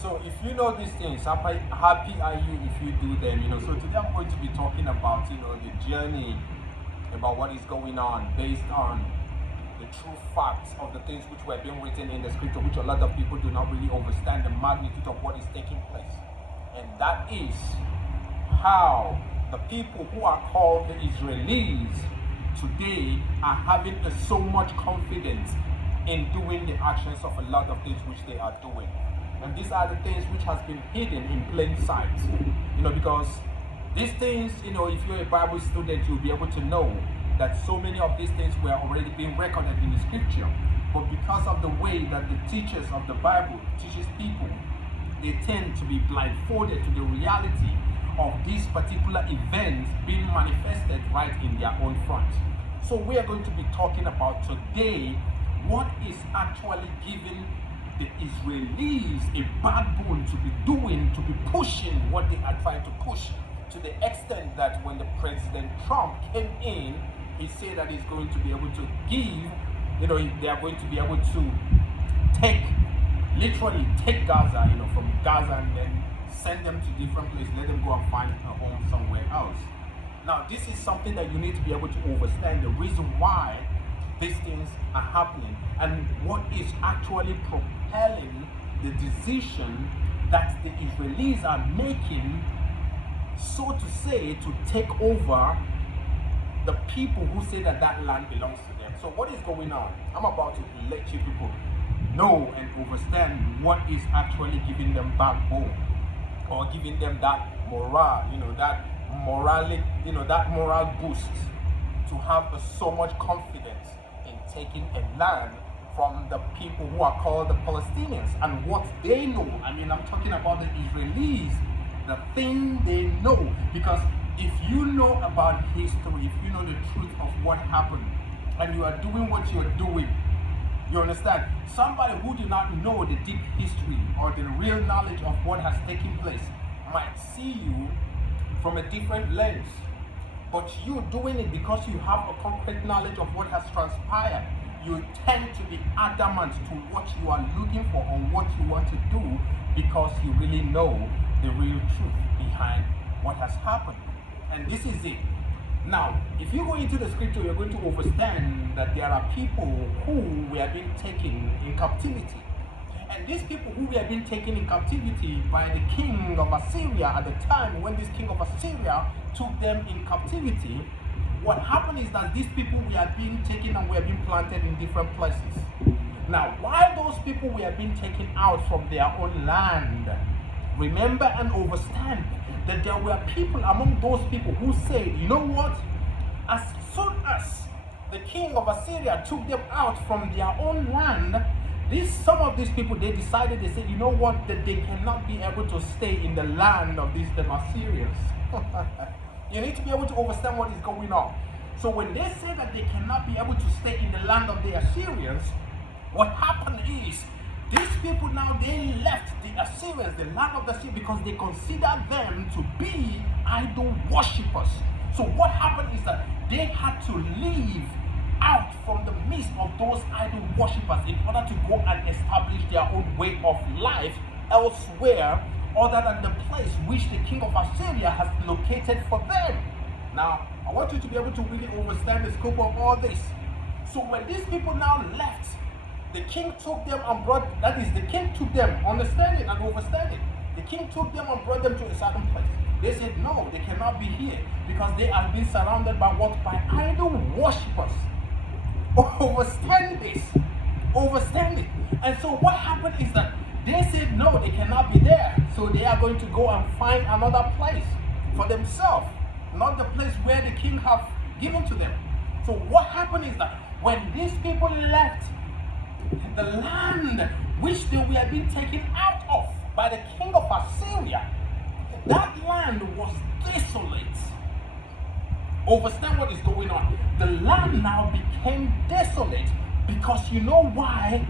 So if you know these things, happy are you if you do them, So today I'm going to be talking about, the journey, about what is going on based on the true facts of the things which were being written in the scripture, which a lot of people do not really understand the magnitude of what is taking place. And that is how the people who are called the Israelis today are having so much confidence in doing the actions of a lot of things which they are doing. And these are the things which has been hidden in plain sight. Because these things, if you're a Bible student, you'll be able to know that so many of these things were already being recorded in the scripture. But because of the way that the teachers of the Bible teaches people, they tend to be blindfolded to the reality of these particular events being manifested right in their own front. So we are going to be talking about today what is actually giving the Israelis a backbone to be doing, to be pushing what they are trying to push, to the extent that when the President Trump came in, he said that he's going to be able to give, they are going to be able to literally take Gaza, from Gaza, and then send them to different places, let them go and find a home somewhere else. Now, this is something that you need to be able to understand the reason why these things are happening and what is actually propelling the decision that the Israelis are making, so to say, to take over the people who say that that land belongs to them. So what is going on? I'm about to let you people know and understand what is actually giving them backbone, or giving them that morale, that moralic, that moral boost to have so much confidence in taking a land from the people who are called the Palestinians and what they know. I'm talking about the Israelis, the thing they know. Because if you know about history, if you know the truth of what happened, and you are doing what you're doing, you understand? Somebody who do not know the deep history or the real knowledge of what has taken place might see you from a different lens. But you doing it because you have a concrete knowledge of what has transpired, you tend to be adamant to what you are looking for or what you want to do, because you really know the real truth behind what has happened. And this is it. Now, if you go into the scripture, you're going to understand that there are people who were being taken in captivity. And these people who were being taken in captivity by the king of Assyria at the time when this king of Assyria took them in captivity, what happened is that these people were being taken and were being planted in different places. Now, while those people were being taken out from their own land, remember and understand that there were people among those people who said, you know what? As soon as the king of Assyria took them out from their own land, some of these people, they decided, they said, you know what? That they cannot be able to stay in the land of these Assyrians. You need to be able to understand what is going on. So when they say that they cannot be able to stay in the land of the Assyrians, what happened is, these people now, they left the Assyrians, the land of the Assyrians, because they considered them to be idol worshippers. So what happened is that they had to leave out from the midst of those idol worshippers in order to go and establish their own way of life elsewhere, other than the place which the king of Assyria has located for them. Now, I want you to be able to really understand the scope of all this. So when these people now left, the king took them and understand it and overstand it. The king took them and brought them to a certain place. They said, no, they cannot be here because they are being surrounded by what? By idol worshippers. Overstand this. Overstand it. And so what happened is that they said, no, they cannot be there. So they are going to go and find another place for themselves, not the place where the king have given to them. So what happened is that when these people left the land which they were being taken out of by the king of Assyria, that land was desolate. Understand what is going on. The land now became desolate because you know why?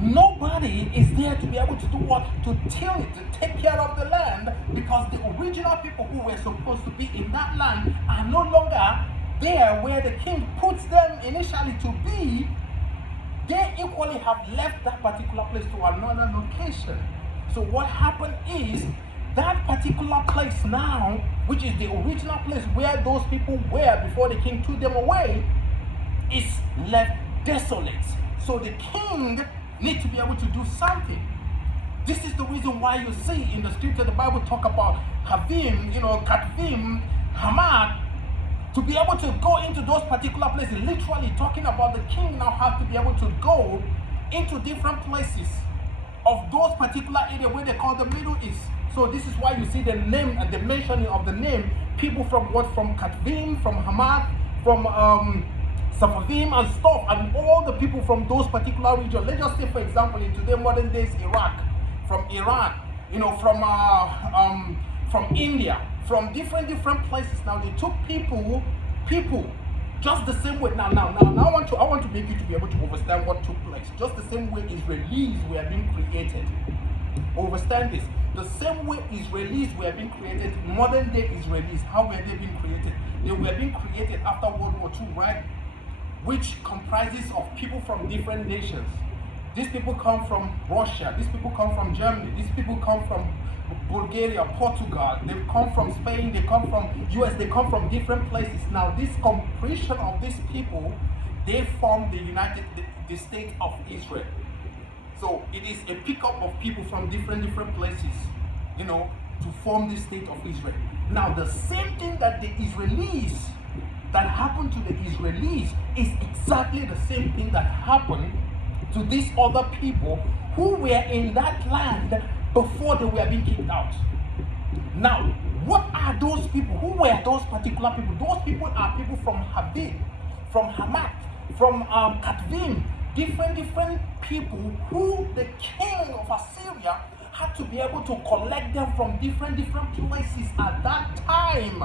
Nobody is there to be able to do what? To till it, to take care of the land, because the original people who were supposed to be in that land are no longer there where the king puts them initially to be. They equally have left that particular place to another location. So what happened is that particular place now, which is the original place where those people were before the king took them away, is left desolate. So the king needs to be able to do something. This is the reason why you see in the scripture the Bible talk about Havim, Katvim, Hamad, to be able to go into those particular places, literally talking about the king now has to be able to go into different places of those particular areas where they call the Middle East. So this is why you see the name and the mentioning of the name, people from Katvim, from Hamad, from Safavim and stuff, and all the people from those particular regions. Let's just say, for example, in today modern days Iraq, from Iran, from India, from different places. Now they took people just the same way. Now I want to make you to be able to understand what took place. Just the same way Israelis were being created. Understand this. The same way Israelis were being created, modern day Israelis, how were they being created? They were being created after World War II, right? Which comprises of people from different nations. These people come from Russia, these people come from Germany, these people come from Bulgaria, Portugal, they come from Spain, they come from US, they come from different places. Now this completion of these people, they form the state of Israel. So it is a pickup of people from different places, to form the state of Israel. Now the same thing that that happened to the Israelis is exactly the same thing that happened to these other people who were in that land before they were being kicked out. Now, what are those people? Who were those particular people? Those people are people from Havim, from Hamat, from Katvim, different people who the king of Assyria had to be able to collect them from different places at that time.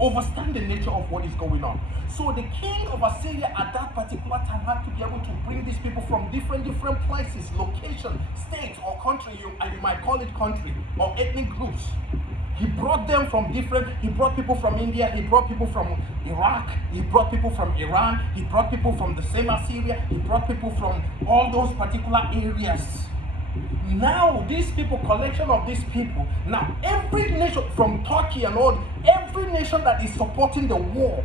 Understand the nature of what is going on. So the king of Assyria at that particular time had to be able to bring these people from different places, location, states or country, and you might call it country or ethnic groups. He brought them from he brought people from India, he brought people from Iraq, he brought people from Iran, he brought people from the same Assyria, he brought people from all those particular areas. Now these people, collection of these people, now every nation from Turkey and all, every nation that is supporting the war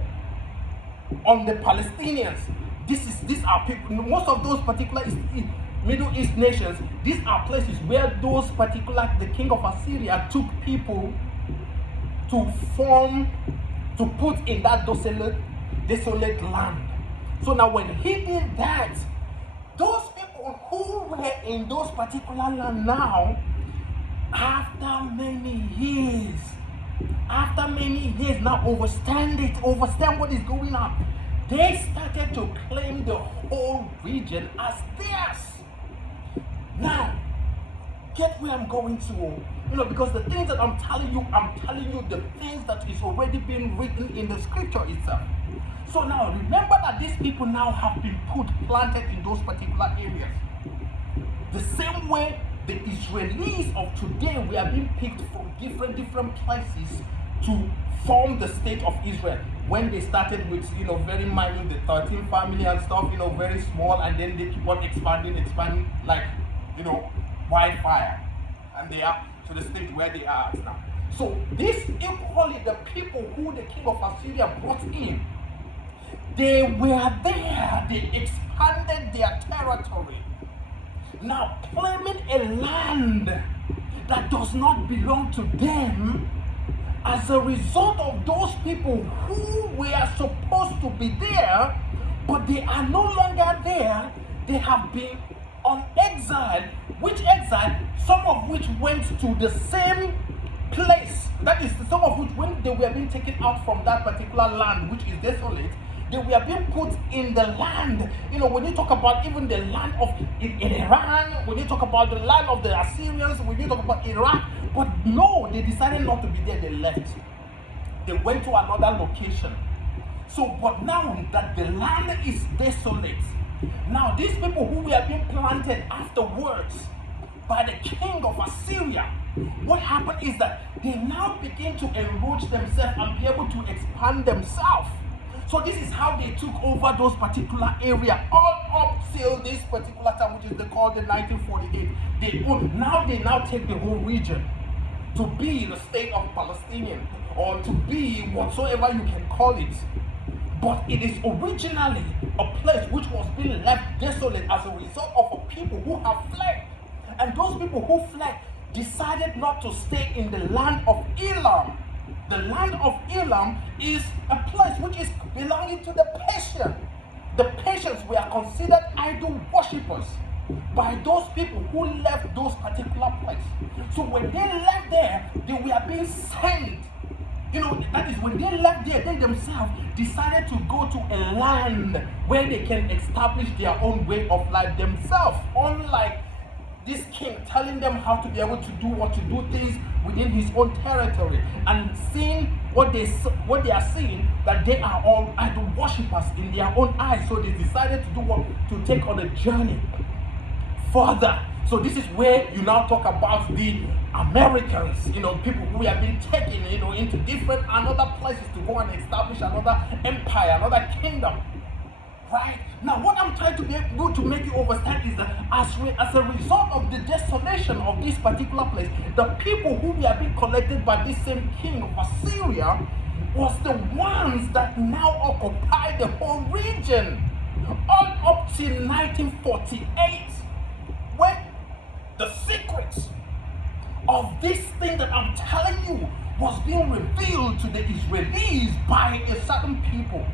on the Palestinians, these are people, most of those particular Middle East nations, these are places where those particular, the king of Assyria took people to put in that desolate land. So now when he did that, those people who were in those particular land now, after many years, now understand what is going on. They started to claim the whole region as theirs. Now, get where I'm going to, because the things that I'm telling you the things that is already been written in the scripture itself. So now remember that these people now have been planted in those particular areas. The same way the Israelis of today were being picked from different places to form the state of Israel. When they started with, very minor, the 13 family and stuff, very small, and then they keep on expanding like, wildfire. And they are to the state where they are at now. So this equally the people who the king of Assyria brought in, they were there, they expanded their territory. Now claiming a land that does not belong to them, as a result of those people who were supposed to be there, but they are no longer there. They have been on exile, some of which went to the same place. That is, some of which, when they were being taken out from that particular land, which is desolate, they were being put in the land. When you talk about even the land of in Iran, when you talk about the land of the Assyrians, when you talk about Iraq, but no, they decided not to be there. They left. They went to another location. So, but now that the land is desolate, now these people who were being planted afterwards by the king of Assyria, what happened is that they now begin to enroach themselves and be able to expand themselves. So this is how they took over those particular area all up till this particular time, which is they called the 1948. They now take the whole region to be the state of Palestinian, or to be whatsoever you can call it. But it is originally a place which was being left desolate as a result of a people who have fled. And those people who fled decided not to stay in the land of Elam. The land of Elam is a place which is belonging to the Persians. The Persians were considered idol worshippers by those people who left those particular places. So when they left there, they were being sent. That is when they left there, they themselves decided to go to a land where they can establish their own way of life themselves. Unlike this king telling them how to be able to do things within his own territory, and seeing what they are seeing, that they are all idol worshippers in their own eyes. So they decided to take on a journey further. So this is where you now talk about the Americans, people who have been taken, into different another places to go and establish another empire, another kingdom. Right? Now, what I'm trying to be able to make you understand is that as a result of the desolation of this particular place, the people who were being collected by this same king of Assyria was the ones that now occupy the whole region, all up till 1948, when the secrets of this thing that I'm telling you was being revealed to the Israelis by a certain people.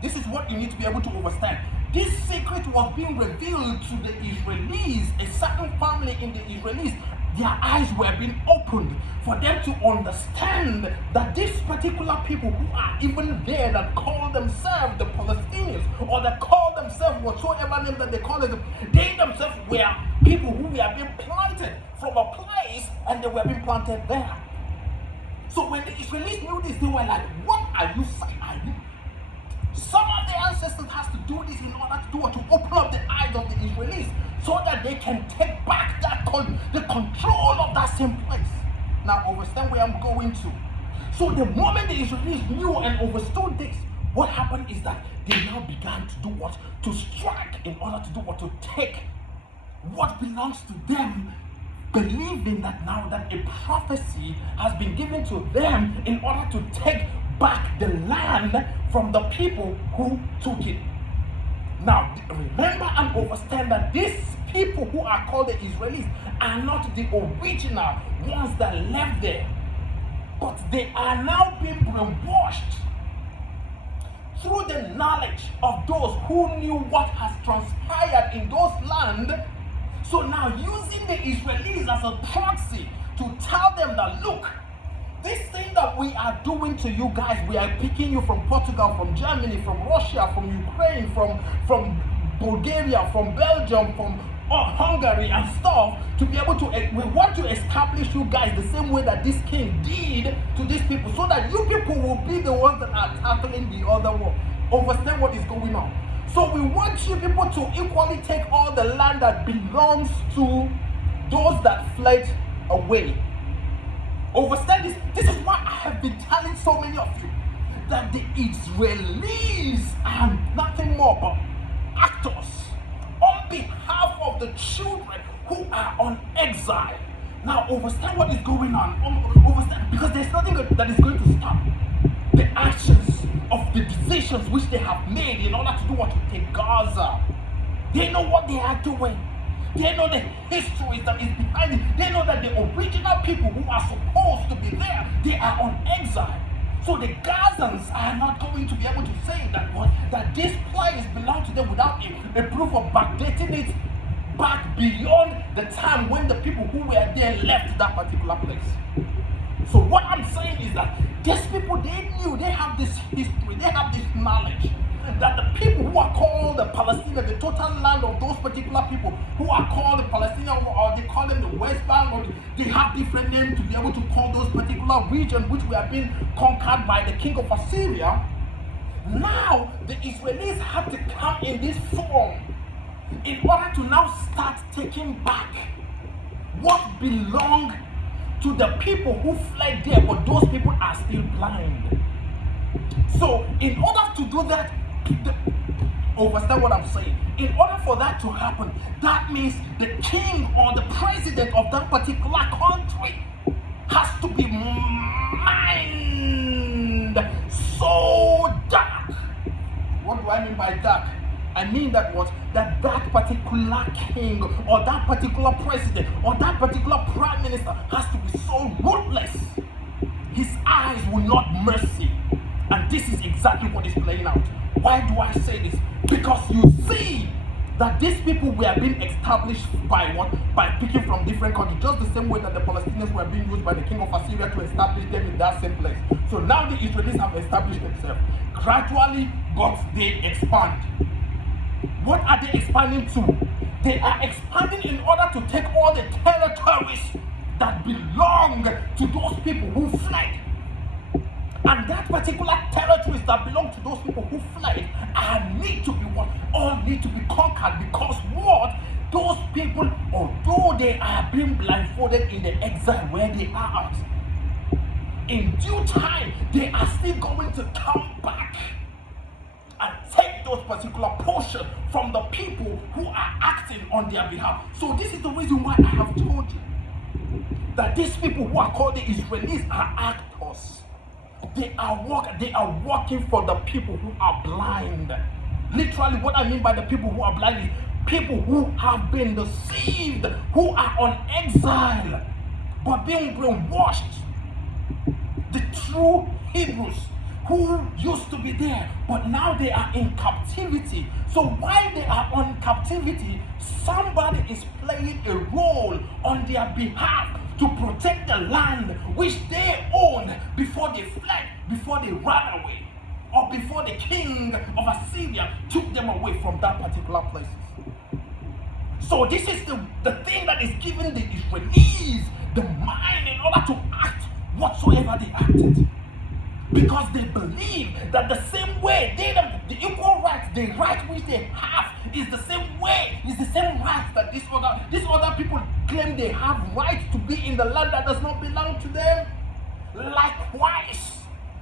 This is what you need to be able to understand. This secret was being revealed to the Israelis, a certain family in the Israelis. Their eyes were being opened for them to understand that these particular people who are even there, that call themselves the Palestinians, or that call themselves whatsoever name that they call it, they themselves were people who were being planted from a place, and they were being planted there. So when the Israelis knew this, they were like, what are you saying? Some of the ancestors has to do this in order to open up the eyes of the Israelis, so that they can take back the control of that same place. Now understand where I'm going to. So the moment the Israelis knew and understood this, what happened is that they now began to do what? To strike in order to do what? To take what belongs to them, believing that now that a prophecy has been given to them in order to take back the land from the people who took it. Now remember and understand that these people who are called the Israelis are not the original ones that left there, but they are now being brainwashed through the knowledge of those who knew what has transpired in those lands. So now using the Israelis as a proxy to tell them that, look, this thing that we are doing to you guys, we are picking you from Portugal, from Germany, from Russia, from Ukraine, from Bulgaria, from Belgium, from Hungary and stuff, to be able to, we want to establish you guys the same way that this king did to these people, so that you people will be the ones that are tackling the other one. Understand what is going on? So we want you people to equally take all the land that belongs to those that fled away. Understand this? This is why I have been telling so many of you that the Israelis are nothing more but actors on behalf of the children who are on exile. Now understand what is going on. Understand, because there's nothing that is going to stop the actions of the decisions which they have made in order to do what? To take Gaza. They know what they are doing. They know the history that is behind it. They know that the original people who are supposed to be there, they are on exile. So the Gazans are not going to be able to say that this place belongs to them without a proof of backdating it back beyond the time when the people who were there left that particular place. So what I'm saying is that these people, they knew, they have this history, they have this knowledge, that the people who are called the Palestinians, the total land of those particular people who are called the Palestinians, or they call them the West Bank, or they have different names to be able to call those particular regions which were being conquered by the king of Assyria. Now the Israelis had to come in this form in order to now start taking back what belonged to the people who fled there, but those people are still blind. So in order to do that, understand what I'm saying? In order for that to happen, that means the king or the president of that particular country has to be mind so dark. What do I mean by dark? I mean that that particular king or that particular president or that particular prime minister has to be so ruthless. His eyes will not mercy. And this is exactly what is playing out. Why do I say this? Because you see that these people were being established by what? By picking from different countries, just the same way that the Palestinians were being used by the king of Assyria to establish them in that same place. So now the Israelis have established themselves gradually, but they expand. What are they expanding to? They are expanding in order to take all the territories that belong to those people who fled. And that particular territories that belong to those people who fled need to be what? All need to be conquered, because what? Those people, although they are being blindfolded in the exile where they are at, in due time, they are still going to come back and take those particular portions from the people who are acting on their behalf. So this is the reason why I have told you that these people who are called the Israelis are actors. They are working for the people who are blind. Literally, what I mean by the people who are blind is people who have been deceived, who are on exile, but being brainwashed. The true Hebrews who used to be there, but now they are in captivity. So while they are on captivity, somebody is playing a role on their behalf to protect the land which they owned before they fled, before they ran away, or before the king of Assyria took them away from that particular place. So this is the thing that is giving the Israelis the mind in order to act whatsoever they acted. Because they believe that the same way the equal rights, the right which they have is the same way, is the same rights that these other people claim they have rights to be in the land that does not belong to them. Likewise,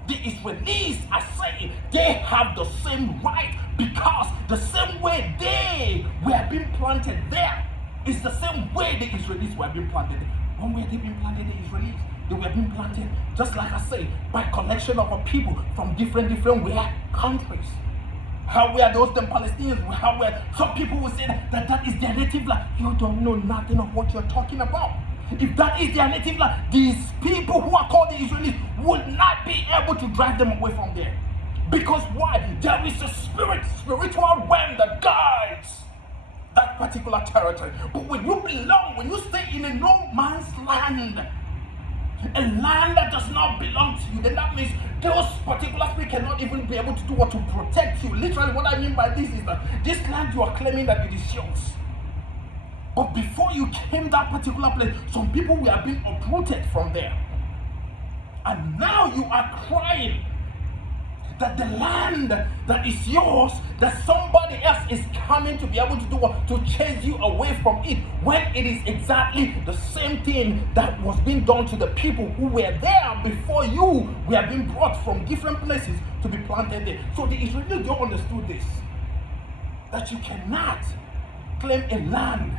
the Israelis are saying they have the same right, because the same way they were being planted there is the same way the Israelis were being planted. When were they being planted, the Israelis? They were being planted, just like I say, by collection of people from different countries. How were those the Palestinians? How were some people will say that is their native land? You don't know nothing of what you're talking about. If that is their native land, these people who are called the Israelis would not be able to drive them away from there. Because why? There is a spiritual realm that guides that particular territory. But when you belong, when you stay in a no man's land, a land that does not belong to you, then that means those particular people cannot even be able to do what to protect you. Literally, what I mean by this is that this land you are claiming that it is yours. But before you came that particular place, some people were being uprooted from there. And now you are crying that the land that is yours, that somebody else is coming to be able to do what? To chase you away from it, when it is exactly the same thing that was being done to the people who were there before you were being brought from different places to be planted there. So the Israelis don't understood this, that you cannot claim a land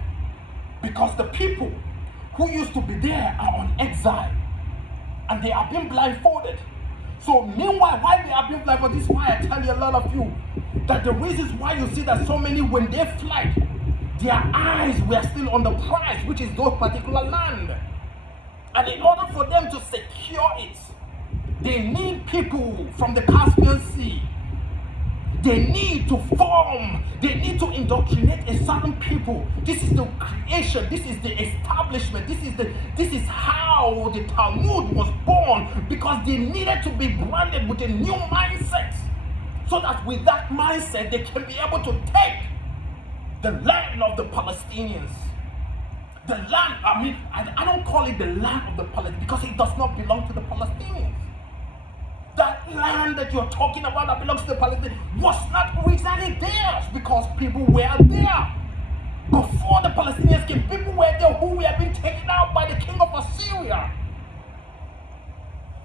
because the people who used to be there are on exile and they are being blindfolded. So meanwhile, while they are being blindfolded, this is why I tell you, a lot of you, that the reasons why you see that so many, when they fled, their eyes were still on the prize, which is those particular land. And in order for them to secure it, they need people from the Caspian Sea. They need to form, they need to indoctrinate a certain people. This is the creation, this is the establishment, this is how the Talmud was born, because they needed to be branded with a new mindset, so that with that mindset they can be able to take the land of the Palestinians. The land, I don't call it the land of the Palestinians because it does not belong to the Palestinians. That land that you're talking about that belongs to the Palestinians was not originally theirs, because people were there. Before the Palestinians came, people were there who were being taken out by the king of Assyria.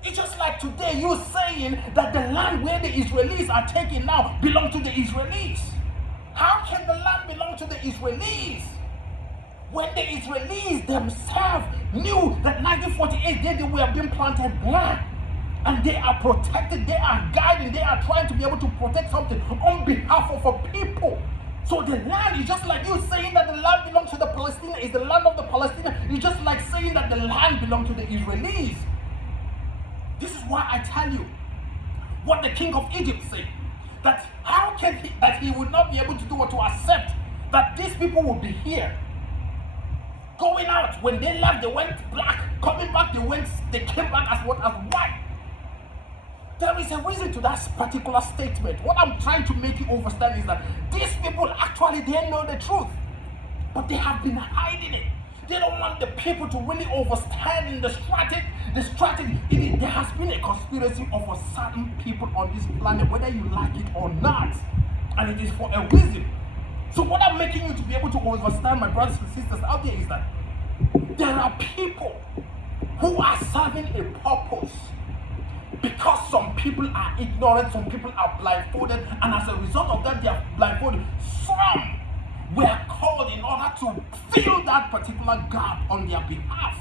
It's just like like today you saying that the land where the Israelis are taking now belongs to the Israelis. How can the land belong to the Israelis when the Israelis themselves knew that 1948 they were being planted there, and they are protected, they are guiding, they are trying to be able to protect something on behalf of a people. So the land is just like you saying that the land belongs to the Palestinians, is the land of the Palestinians. It's just like saying that the land belongs to the Israelis. This is why I tell you what the king of Egypt said, that how can he would not be able to do or to accept that these people will be here. Going out, when they left, they went black. Coming back, they came back as white. There is a reason to that particular statement. What I'm trying to make you understand is that these people actually, they know the truth, but they have been hiding it. They don't want the people to really understand the strategy. There has been a conspiracy of a certain people on this planet, whether you like it or not, and it is for a reason. So what I'm making you to be able to understand, my brothers and sisters out there, is that there are people who are serving a purpose. Because some people are ignorant, some people are blindfolded, and as a result of that, they are blindfolded. Some were called in order to fill that particular gap on their behalf.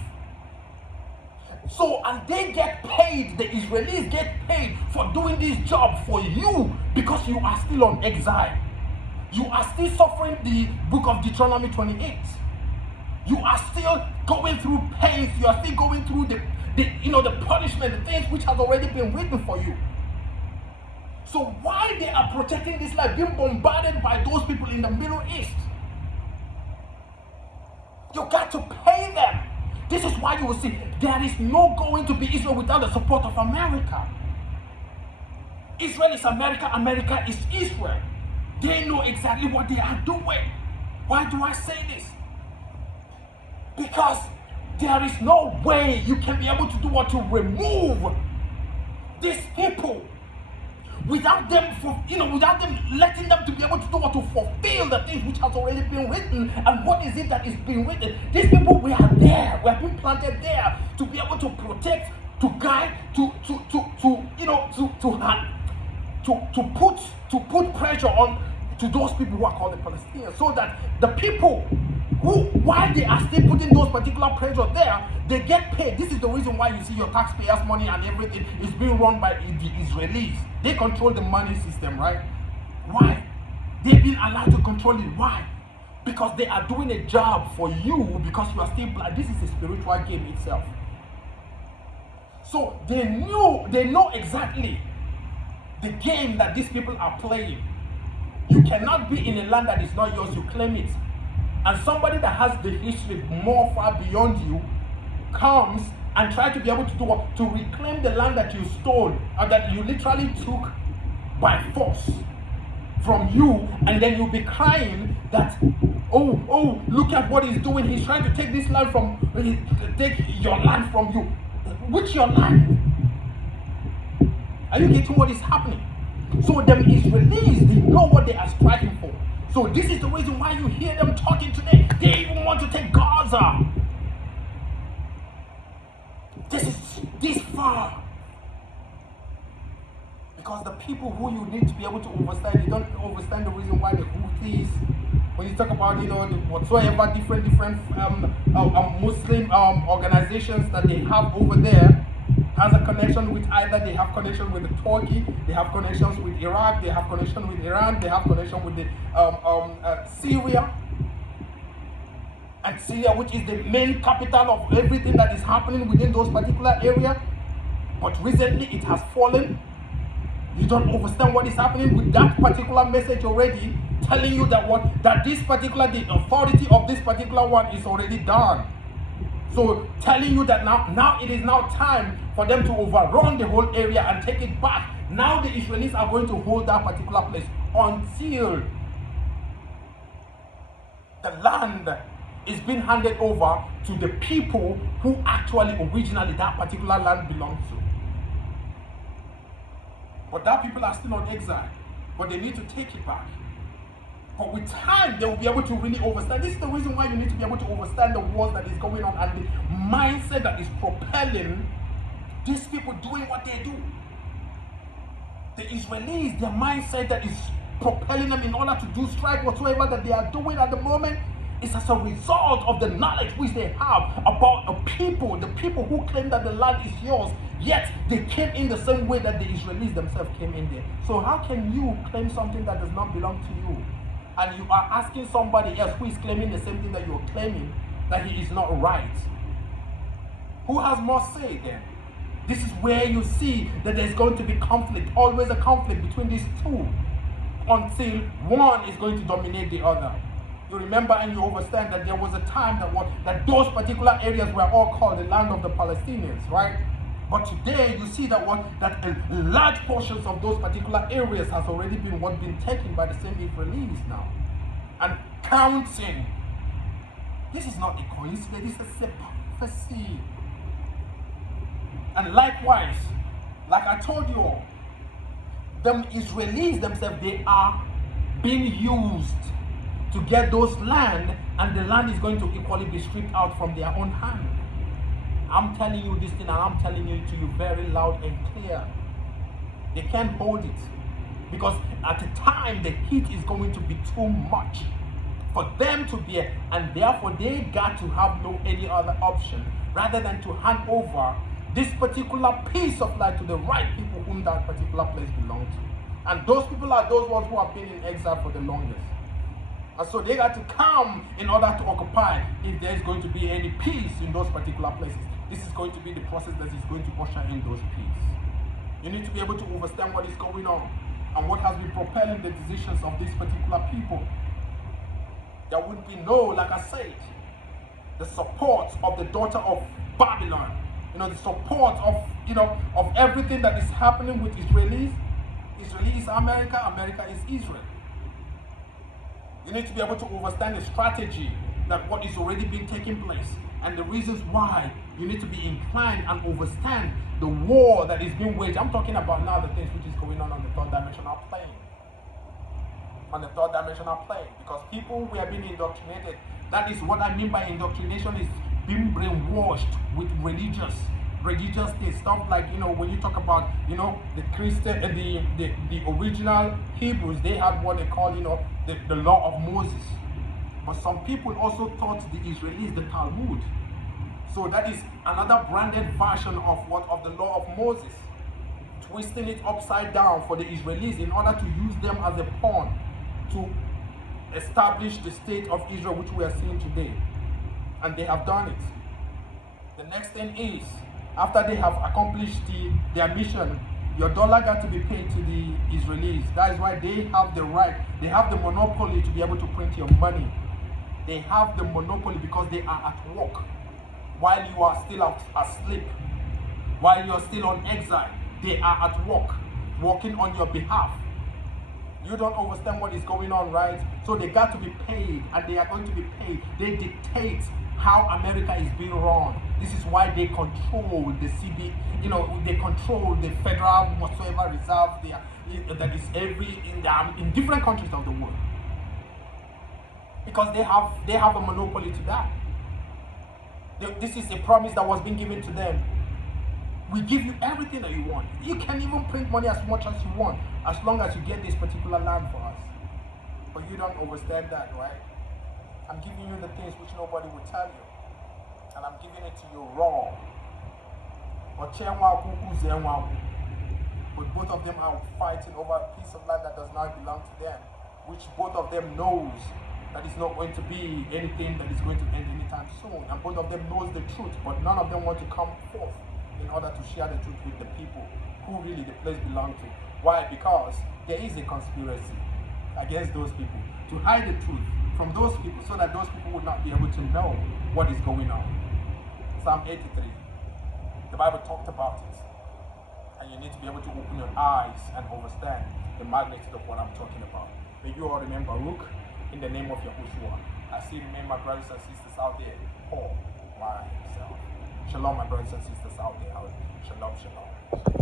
So, and they get paid, the Israelis get paid for doing this job for you because you are still on exile. You are still suffering the book of Deuteronomy 28. You are still going through pains. You are still going through the punishment, the things which has already been written for you. So why they are protecting this life, being bombarded by those people in the Middle East? You got to pay them. This is why you will see there is no going to be Israel without the support of America. Israel is America, America is Israel. They know exactly what they are doing. Why do I say this? Because there is no way you can be able to do what to remove these people without them, without them letting them to be able to do what to fulfill the things which has already been written. And what is it that is being written? These people, we are there. We have been planted there to be able to protect, to guide, to put pressure on to those people who are called the Palestinians, so that the people who, while they are still putting those particular pressure there, they get paid. This is the reason why you see your taxpayers' money and everything is being run by the Israelis. They control the money system, right? Why? They've been allowed to control it. Why? Because they are doing a job for you, because you are still blind. This is a spiritual game itself. So they know exactly the game that these people are playing. You cannot be in a land that is not yours, you claim it. And somebody that has the history more far beyond you comes and tries to be able to do what? To reclaim the land that you stole, or that you literally took by force from you, and then you'll be crying that, oh, look at what he's doing. He's trying to take this land take your land from you. Which your land? Are you getting what is happening? So them Israelis, they know what they are striking for. So this is the reason why you hear them talking today. They even want to take Gaza. This is this far. Because the people who you need to be able to understand, you don't understand the reason why the Houthis, when you talk about whatsoever different Muslim organizations that they have over there, has a connection with, either they have connection with Turkey, they have connections with Iraq, they have connection with Iran, they have connection with the Syria, and Syria, which is the main capital of everything that is happening within those particular areas. But recently it has fallen. You don't understand what is happening with that particular message already, telling you that this particular, the authority of this particular one is already done. So telling you that now it is now time for them to overrun the whole area and take it back. Now the Israelis are going to hold that particular place until the land is being handed over to the people who actually originally that particular land belongs to. But that people are still on exile, but they need to take it back. But with time, they will be able to really understand. This is the reason why you need to be able to understand the wars that is going on and the mindset that is propelling these people doing what they do. The Israelis, their mindset that is propelling them in order to do strike whatsoever that they are doing at the moment is as a result of the knowledge which they have about a people, the people who claim that the land is yours, yet they came in the same way that the Israelis themselves came in there. So how can you claim something that does not belong to you? And you are asking somebody else who is claiming the same thing that you're claiming that he is not right. Who has more say then? This is where you see that there's going to be conflict, always a conflict between these two, until one is going to dominate the other. You remember and you understand that there was a time that those particular areas were all called the land of the Palestinians, right? But today you see that large portions of those particular areas has already been taken by the same Israelis now, and counting. This is not a coincidence. This is a prophecy. And likewise, like I told you all, the Israelis themselves, they are being used to get those land, and the land is going to equally be stripped out from their own hand. I'm telling you this thing, and I'm telling it to you very loud and clear. They can't hold it, because at the time the heat is going to be too much for them to bear, and therefore they got to have no any other option rather than to hand over this particular piece of land to the right people whom that particular place belongs to. And those people are those ones who have been in exile for the longest. And so they got to come in order to occupy if there is going to be any peace in those particular places. This is going to be the process that is going to usher in those peace. You need to be able to understand what is going on and what has been propelling the decisions of these particular people. There would be no, like I said, the support of the daughter of Babylon. The support of everything that is happening with Israelis. Israel is America, America is Israel. You need to be able to understand the strategy that what is already been taking place and the reasons why. You need to be inclined and understand the war that is being waged. I'm talking about now the things which is going on the third dimensional plane. On the third dimensional plane. Because people were being indoctrinated. That is what I mean by indoctrination, is being brainwashed with religious things, stuff like when you talk about the Christian, the original Hebrews, they had what they call the law of Moses. But some people also taught the Israelis the Talmud. So that is another branded version of the law of Moses, twisting it upside down for the Israelis in order to use them as a pawn to establish the state of Israel which we are seeing today. And they have done it. The next thing is, after they have accomplished their mission, your dollar got to be paid to the Israelis. That is why they have the right, they have the monopoly to be able to print your money. They have the monopoly because they are at work while you are still asleep, while you are still on exile. They are at work, working on your behalf. You don't understand what is going on, right? So they got to be paid, and they are going to be paid. They dictate how America is being run. This is why they control the CB, they control the federal whatsoever reserve that is in different countries of the world. Because they have a monopoly to that. This is a promise that was being given to them. We give you everything that you want. You can even print money as much as you want, as long as you get this particular land for us. But you don't understand that, right? I'm giving you the things which nobody will tell you. And I'm giving it to you raw. But both of them are fighting over a piece of land that does not belong to them, which both of them knows that it's not going to be anything that is going to end anytime soon. And both of them knows the truth, but none of them want to come forth in order to share the truth with the people who really the place belongs to. Why? Because there is a conspiracy against those people to hide the truth from those people so that those people would not be able to know what is going on. Psalm 83, the Bible talked about it. And you need to be able to open your eyes and understand the magnitude of what I'm talking about. May you all remember Baruch in the name of Yahushua. I see remain my brothers and sisters out there, Paul myself. Shalom, my brothers and sisters out there. Shalom, shalom.